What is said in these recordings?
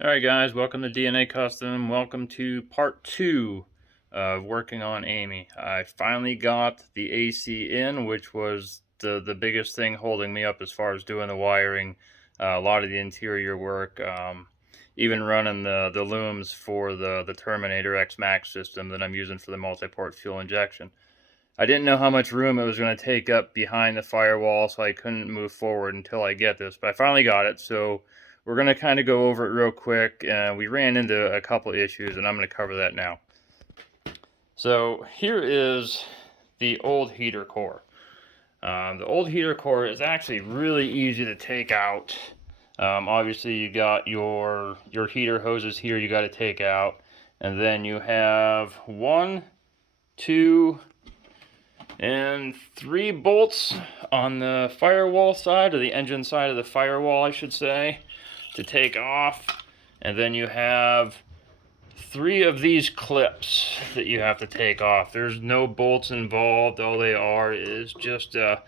Alright guys, welcome to DNA Custom. Welcome to part 2 of working on Amy. I finally got the AC in, which was the biggest thing holding me up as far as doing the wiring, a lot of the interior work, even running the looms for the Terminator X Max system that I'm using for the multi-port fuel injection. I didn't know how much room it was going to take up behind the firewall, so I couldn't move forward until I get this, but I finally got it. So we're going to kind of go over it real quick. We ran into a couple issues, and I'm going to cover that now. So here is the old heater core. The old heater core is actually really easy to take out. Obviously, you got your heater hoses here you got to take out, and then you have 1, 2, and 3 bolts on the firewall side, or the engine side of the firewall, I should say, to take off. And then you have 3 of these clips that you have to take off. There's no bolts involved. All they are is just a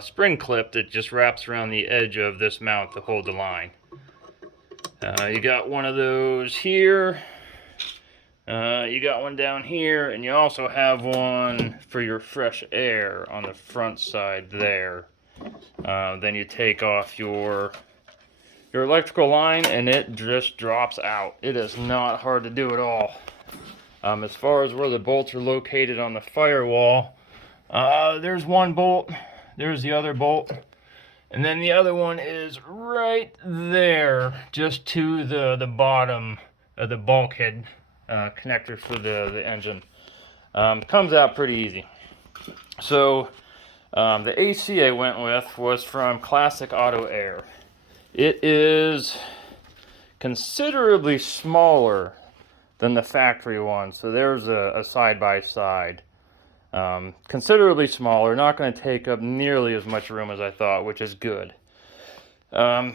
spring clip that just wraps around the edge of this mount to hold the line. You got one of those here. You got one down here, and you also have one for your fresh air on the front side there. Then you take off your electrical line, and it just drops out. It is not hard to do at all. As far as where the bolts are located on the firewall, there's one bolt, there's the other bolt, and then the other one is right there, just to the bottom of the bulkhead connector for the engine. Comes out pretty easy. So the AC I went with was from Classic Auto Air. It is considerably smaller than the factory one, so there's a side-by-side. Considerably smaller, not going to take up nearly as much room as I thought, which is good. I'll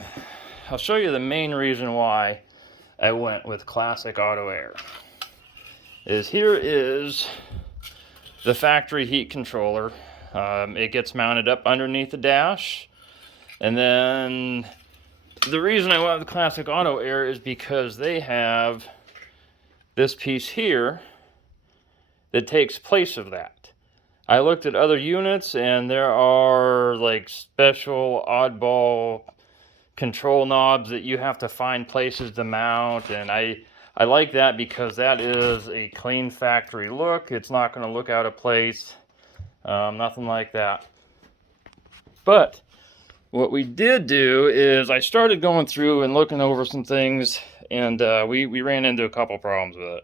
show you the main reason why I went with Classic Auto Air. Here is the factory heat controller. It gets mounted up underneath the dash, and then the reason I went with Classic Auto Air is because they have this piece here that takes place of that. I looked at other units, and there are like special oddball control knobs that you have to find places to mount, and I like that because that is a clean factory look. It's not going to look out of place, nothing like that. But what we did do is I started going through and looking over some things, and we ran into a couple problems with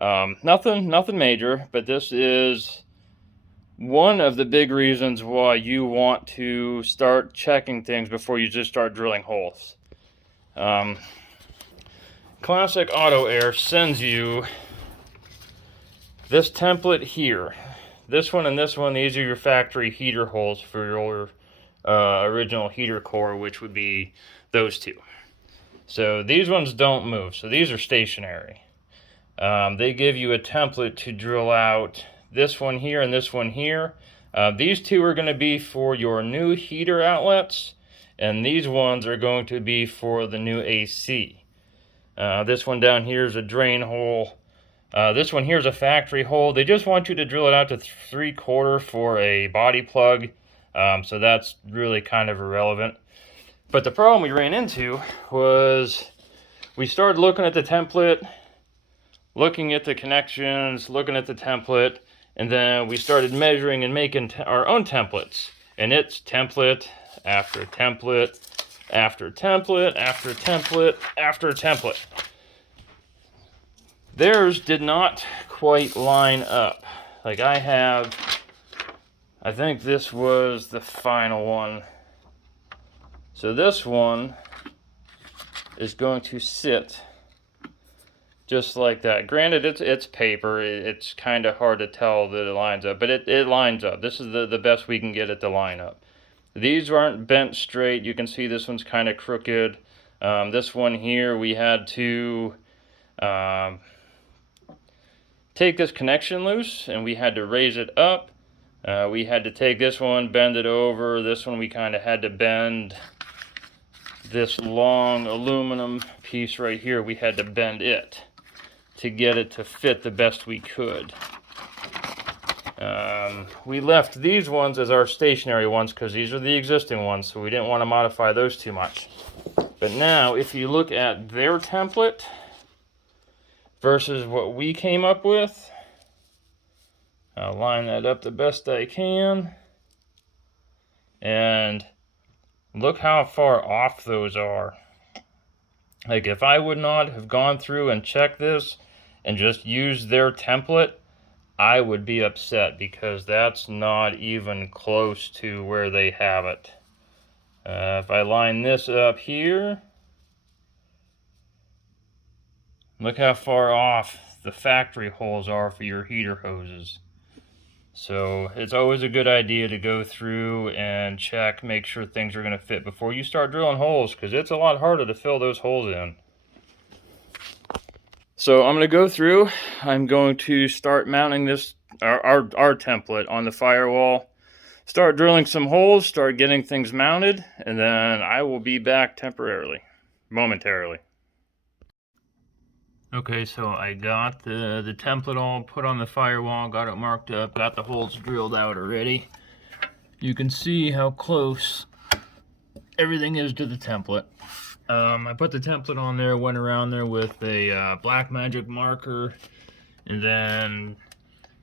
it. Nothing major, but this is one of the big reasons why you want to start checking things before you just start drilling holes. Classic Auto Air sends you this template here. This one and this one, these are your factory heater holes for your original heater core, which would be those two. So these ones don't move, so these are stationary. They give you a template to drill out this one here and this one here. These two are going to be for your new heater outlets, and these ones are going to be for the new AC. This one down here is a drain hole. This one here is a factory hole. They just want you to drill it out to 3/4 for a body plug, so that's really kind of irrelevant. But the problem we ran into was we started looking at the template, looking at the connections, looking at the template, and then we started measuring and making our own templates. And it's template after template after template after template after template. Theirs did not quite line up. Like I think this was the final one. So this one is going to sit just like that. Granted, it's paper. It's kind of hard to tell that it lines up, but it lines up. This is the best we can get it to line up. These aren't bent straight. You can see this one's kind of crooked. This one here, we had to take this connection loose, and we had to raise it up. We had to take this one, bend it over. This one we kind of had to bend this long aluminum piece right here, we had to bend it to get it to fit the best we could. We left these ones as our stationary ones because these are the existing ones, so we didn't want to modify those too much. But now, if you look at their template versus what we came up with, I'll line that up the best I can. And look how far off those are. Like, if I would not have gone through and checked this and just used their template, I would be upset because that's not even close to where they have it. If I line this up here, look how far off the factory holes are for your heater hoses. So it's always a good idea to go through and check, make sure things are going to fit before you start drilling holes, because it's a lot harder to fill those holes in. So I'm going to go through, I'm going to start mounting this, our template on the firewall, start drilling some holes, start getting things mounted, and then I will be back momentarily. Okay, so I got the template all put on the firewall, got it marked up, got the holes drilled out already. You can see how close everything is to the template. I put the template on there, went around there with a black magic marker, and then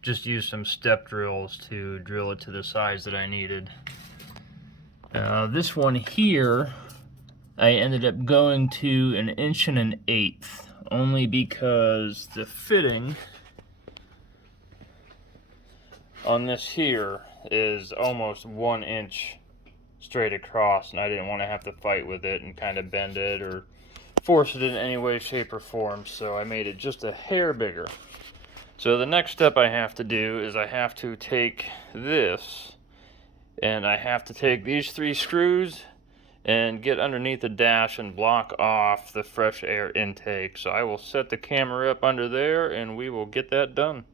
just used some step drills to drill it to the size that I needed. This one here, I ended up going to 1 1/8 inches, only because the fitting on this here is almost 1 inch straight across, and I didn't want to have to fight with it and kind of bend it or force it in any way, shape, or form, so I made it just a hair bigger. So the next step I have to do is I have to take this, and I have to take these 3 screws and get underneath the dash and block off the fresh air intake. So I will set the camera up under there and we will get that done.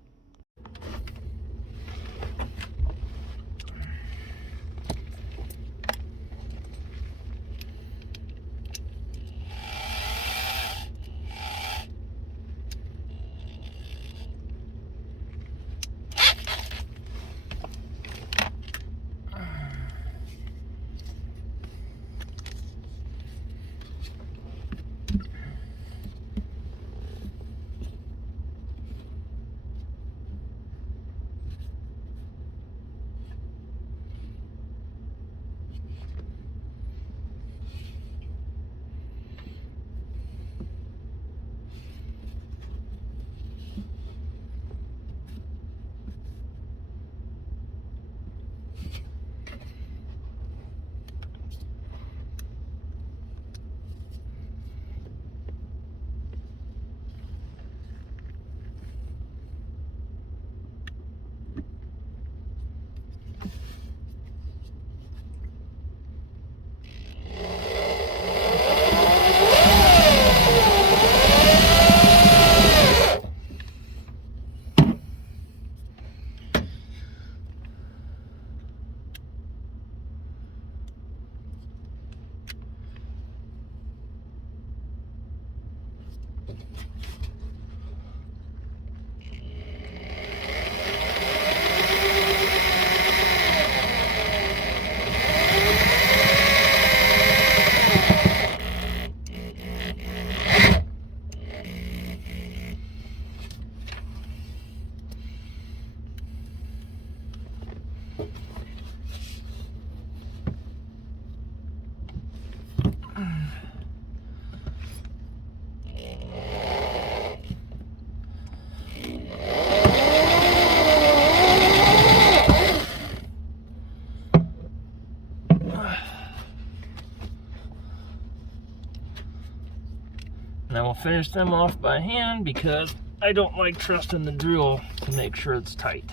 And I will finish them off by hand because I don't like trusting the drill to make sure it's tight.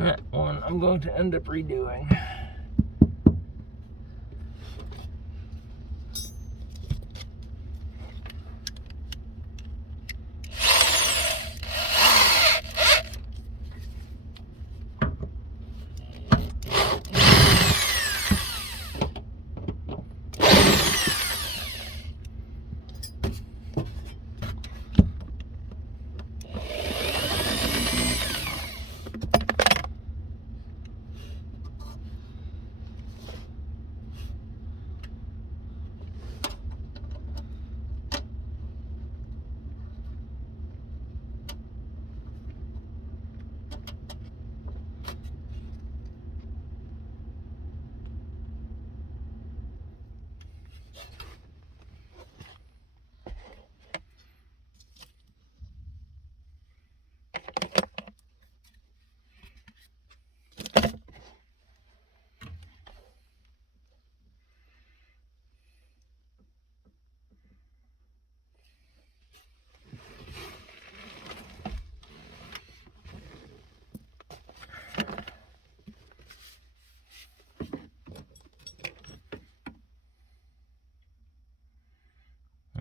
That one I'm going to end up redoing.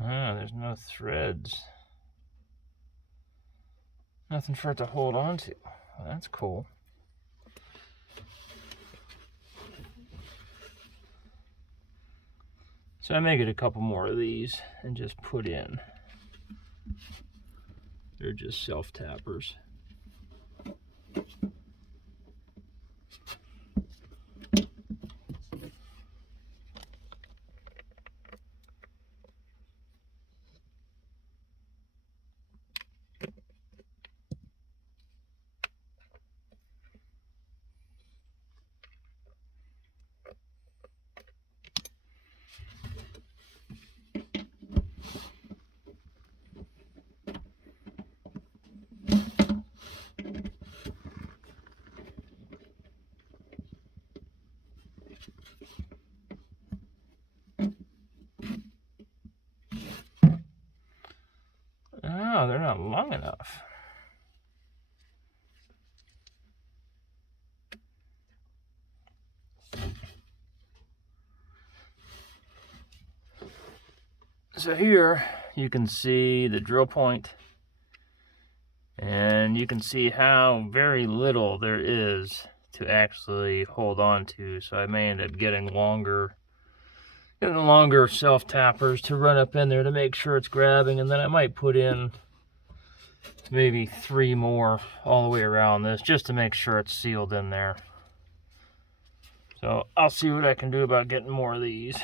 Ah, there's no threads. Nothing for it to hold on to. Well, that's cool. So I may get a couple more of these and just put in. They're just self-tappers. Oh, they're not long enough. So here you can see the drill point, and you can see how very little there is to actually hold on to. So I may end up getting longer self-tappers to run up in there to make sure it's grabbing, and then I might put in maybe 3 more all the way around this just to make sure it's sealed in there. So I'll see what I can do about getting more of these.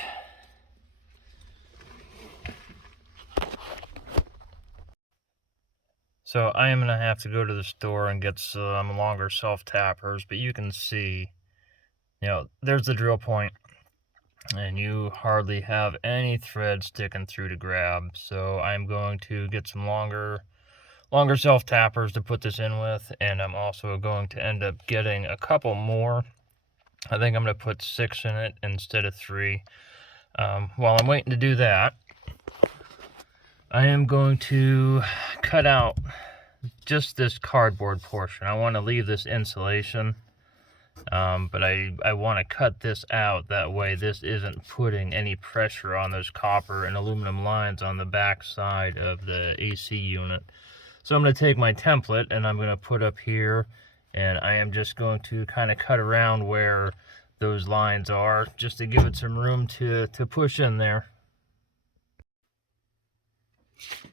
So I am going to have to go to the store and get some longer self-tappers, but you can see, there's the drill point, and you hardly have any thread sticking through to grab. So I'm going to get some longer self-tappers to put this in with, and I'm also going to end up getting a couple more. I think I'm going to put 6 in it instead of 3. While I'm waiting to do that, I am going to cut out just this cardboard portion. I want to leave this insulation, but I want to cut this out. That way this isn't putting any pressure on those copper and aluminum lines on the back side of the AC unit. So I'm going to take my template and I'm going to put up here, and I am just going to kind of cut around where those lines are just to give it some room to push in there.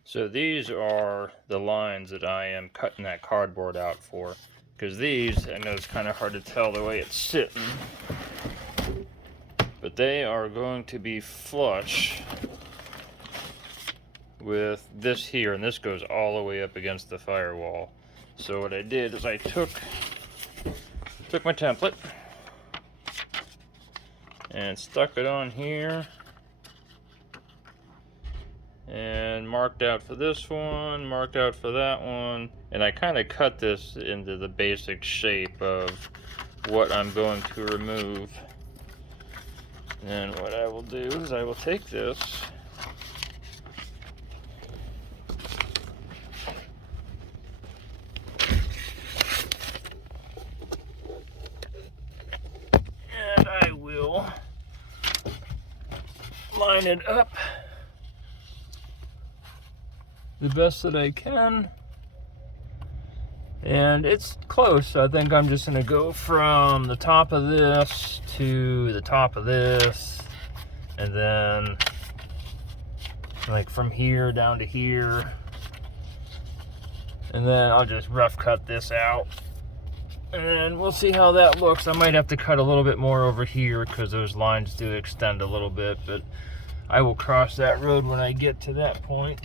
So these are the lines that I am cutting that cardboard out for, because these, I know it's kind of hard to tell the way it's sitting, but they are going to be flush with this here, and this goes all the way up against the firewall. So what I did is I took my template and stuck it on here and marked out for this one, marked out for that one, and I kind of cut this into the basic shape of what I'm going to remove. And what I will do is I will take this line it up the best that I can. And it's close, so I think I'm just gonna go from the top of this to the top of this, and then like from here down to here, and then I'll just rough cut this out, and we'll see how that looks. I might have to cut a little bit more over here because those lines do extend a little bit, but I will cross that road when I get to that point.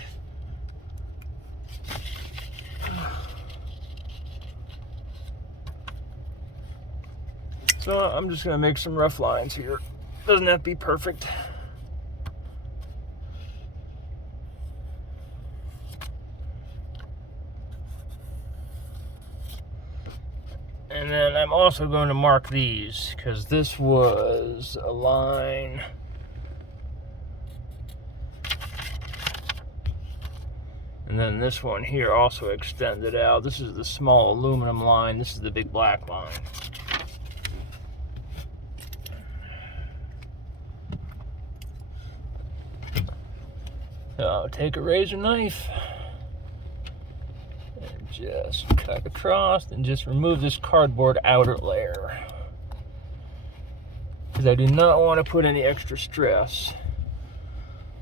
So I'm just gonna make some rough lines here. Doesn't have to be perfect. And then I'm also going to mark these because this was a line. And then this one here also extended out. This is the small aluminum line. This is the big black line. So take a razor knife and just cut across and just remove this cardboard outer layer, because I do not want to put any extra stress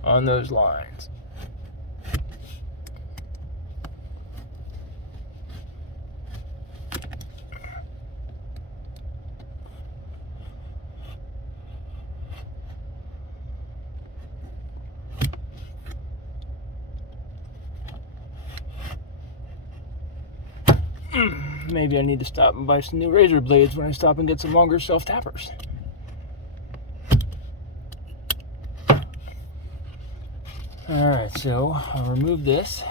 on those lines. Maybe I need to stop and buy some new razor blades when I stop and get some longer self-tappers. Alright, so I'll remove this.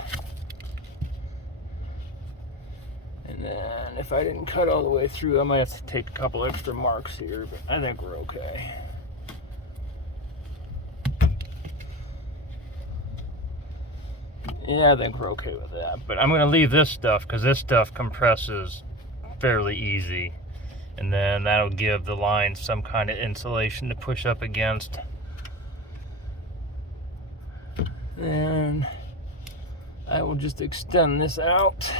And then if I didn't cut all the way through, I might have to take a couple extra marks here, but I think we're okay. Yeah, I think we're okay with that. But I'm going to leave this stuff because this stuff compresses fairly easy. And then that'll give the line some kind of insulation to push up against. And I will just extend this out.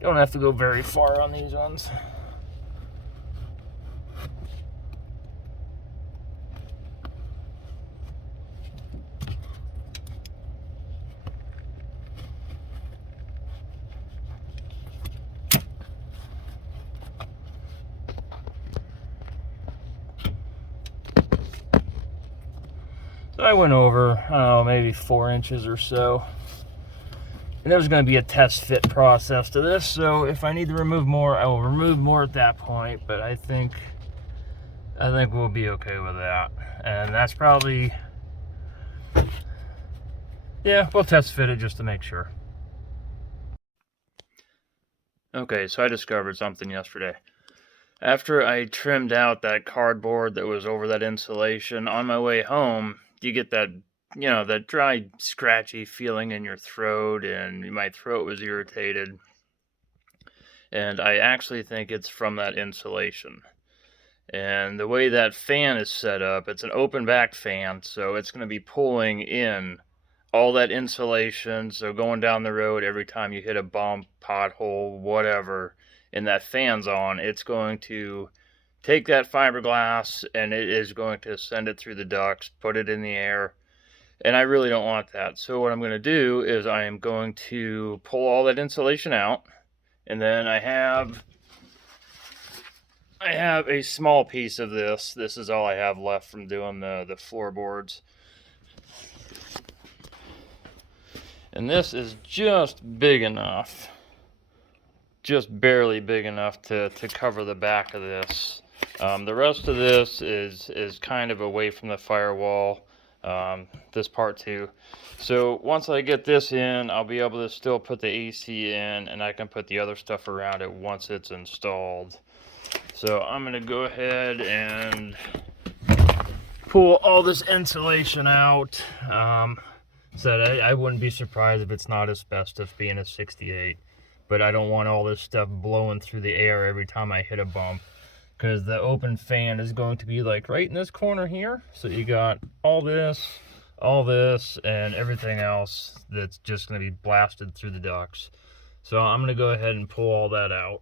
Don't have to go very far on these ones. So I went over, maybe 4 inches or so. And there's going to be a test fit process to this, so if I need to remove more, I will remove more at that point, but I think we'll be okay with that. And that's probably, yeah, we'll test fit it just to make sure. Okay, so I discovered something yesterday. After I trimmed out that cardboard that was over that insulation, on my way home, you get that, you know, that dry, scratchy feeling in your throat, and my throat was irritated. And I actually think it's from that insulation. And the way that fan is set up, it's an open back fan, so it's going to be pulling in all that insulation. So going down the road, every time you hit a bump, pothole, whatever, and that fan's on, it's going to take that fiberglass and it is going to send it through the ducts, put it in the air. And I really don't want that. So what I'm going to do is I am going to pull all that insulation out. And then I have a small piece of this. This is all I have left from doing the floorboards. And this is just big enough, just barely big enough to cover the back of this. The rest of this is kind of away from the firewall, this part too. So once I get this in, I'll be able to still put the AC in, and I can put the other stuff around it once it's installed. So I'm going to go ahead and pull all this insulation out. So I wouldn't be surprised if it's not asbestos, being a 68. but I don't want all this stuff blowing through the air every time I hit a bump, because the open fan is going to be like right in this corner here. So you got all this, and everything else that's just going to be blasted through the ducts. So I'm going to go ahead and pull all that out.